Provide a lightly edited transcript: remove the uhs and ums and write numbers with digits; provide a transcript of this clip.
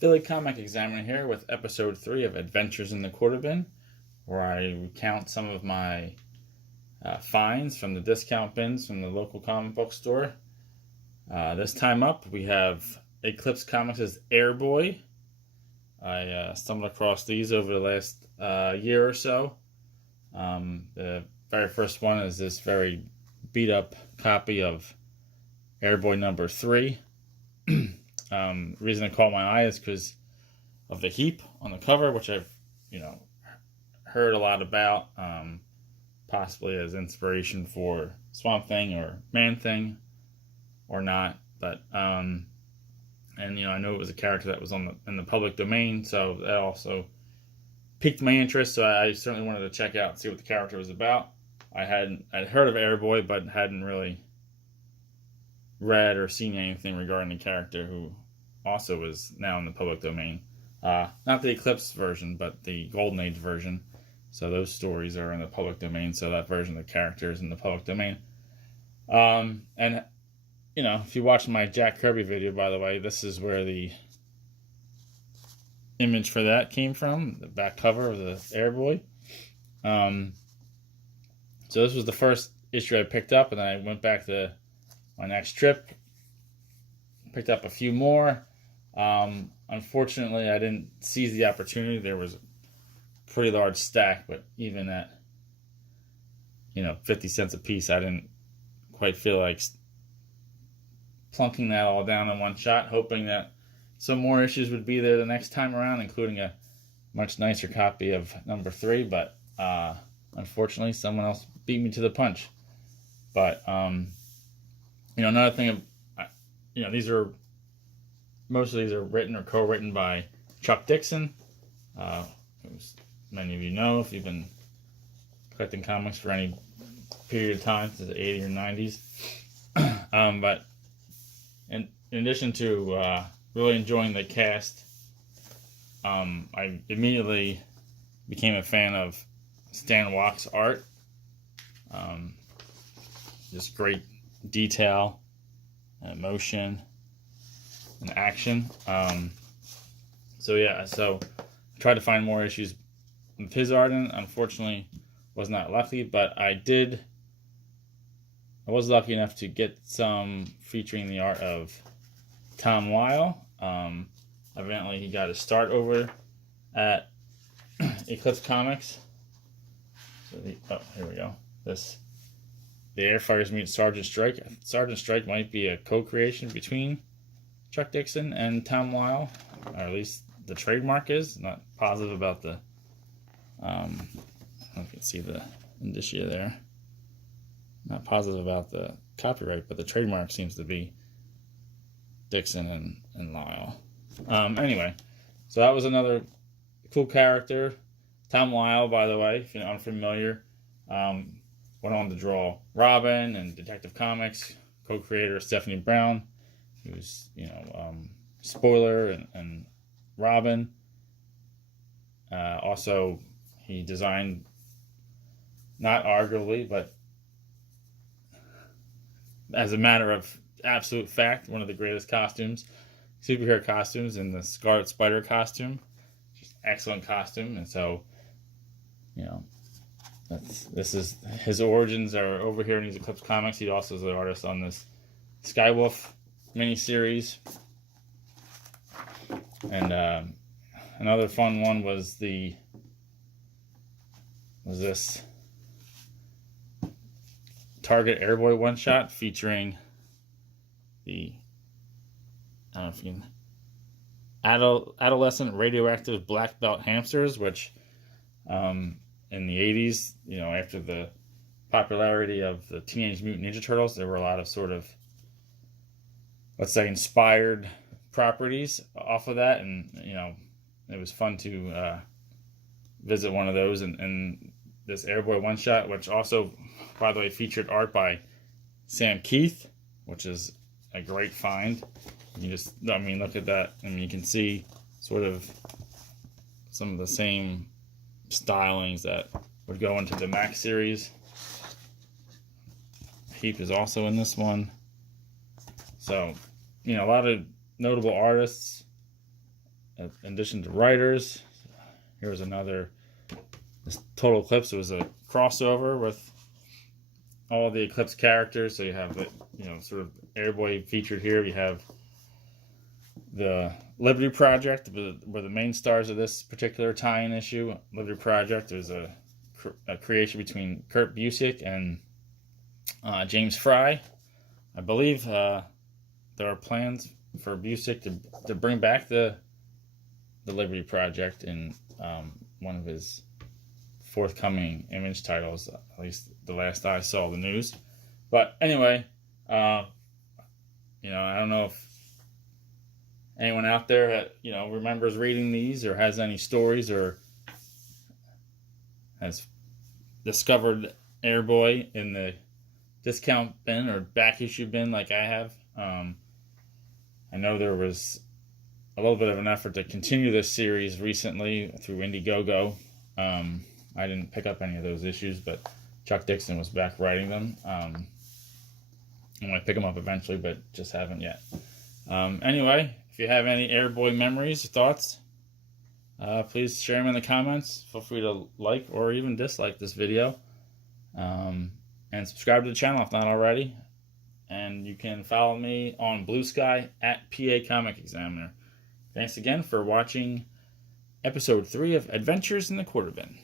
Philly Comic Examiner here with episode 3 of Adventures in the Quarter Bin, where I recount some of my finds from the discount bins from the local comic book store. This time up, we have Eclipse Comics' Airboy. I stumbled across these over the last year or so. The very first one is this very beat up copy of Airboy number 3. The reason it caught my eye is because of the Heap on the cover, which I've, heard a lot about, possibly as inspiration for Swamp Thing or Man Thing, or not. But I know it was a character that was in the public domain, so that also piqued my interest. So I certainly wanted to check out and see what the character was about. I'd heard of Airboy, but hadn't really read or seen anything regarding the character, who also is now in the public domain. Not the Eclipse version, but the Golden Age version. So those stories are in the public domain, so that version of the character is in the public domain. And if you watch my Jack Kirby video, by the way, this is where the image for that came from, the back cover of the Airboy. So this was the first issue I picked up, and then I went back to my next trip, picked up a few more. Unfortunately, I didn't seize the opportunity. There was a pretty large stack, but even at 50 cents a piece, I didn't quite feel like plunking that all down in one shot, hoping that some more issues would be there the next time around, including a much nicer copy of number 3, but unfortunately someone else beat me to the punch. But another thing, most of these are written or co-written by Chuck Dixon. As many of you know, if you've been collecting comics for any period of time, since the 80s or 90s. But in addition to really enjoying the cast, I immediately became a fan of Stan Woch's art. Just great detail, emotion, and action. So I tried to find more issues with his art, and unfortunately was not lucky, but I was lucky enough to get some featuring the art of Tom Lyle. Evidently he got his start over at Eclipse Comics. So here we go. The Airfighters meet Sergeant Strike. Sergeant Strike might be a co-creation between Chuck Dixon and Tom Lyle, or at least the trademark is. Not positive about the I don't know if you can see the indicia there. Not positive about the copyright, but the trademark seems to be Dixon and Lyle. Anyway, so that was another cool character. Tom Lyle, by the way, if you're unfamiliar, went on to draw Robin and Detective Comics, co-creator Stephanie Brown, who's, Spoiler and Robin. Also, he designed, not arguably, but as a matter of absolute fact, one of the greatest superhero costumes, in the Scarlet Spider costume. Just excellent costume, and so, this is his origins are over here in these Eclipse Comics. He also is the artist on this Skywolf miniseries. And another fun one was this Target Airboy one shot featuring the Adolescent Radioactive Black Belt Hamsters, which in the 80s, after the popularity of the Teenage Mutant Ninja Turtles, there were a lot of sort of, let's say, inspired properties off of that, and it was fun to visit one of those, and this Airboy one shot, which also, by the way, featured art by Sam Keith, which is a great find. Look at that. You can see sort of some of the same stylings that would go into the Max series. Heap is also in this one. So, a lot of notable artists in addition to writers, here's another. This Total Eclipse, it was a crossover with all the Eclipse characters. So you have the, sort of Airboy featured here. You have the Liberty Project, were the main stars of this particular tie-in issue. Liberty Project, there's a creation between Kurt Busiek and James Fry. I believe there are plans for Busiek to bring back the Liberty Project in one of his forthcoming Image titles, at least the last I saw the news. But anyway, I don't know if anyone out there remembers reading these or has any stories or has discovered Airboy in the discount bin or back issue bin like I have. I know there was a little bit of an effort to continue this series recently through Indiegogo. I didn't pick up any of those issues, but Chuck Dixon was back writing them. I'm going to pick them up eventually, but just haven't yet. Anyway, if you have any Airboy memories or thoughts, please share them in the comments. Feel free to like or even dislike this video. And subscribe to the channel if not already. And you can follow me on Blue Sky at PA Comic Examiner. Thanks again for watching episode 3 of Adventures in the Quarter Bin.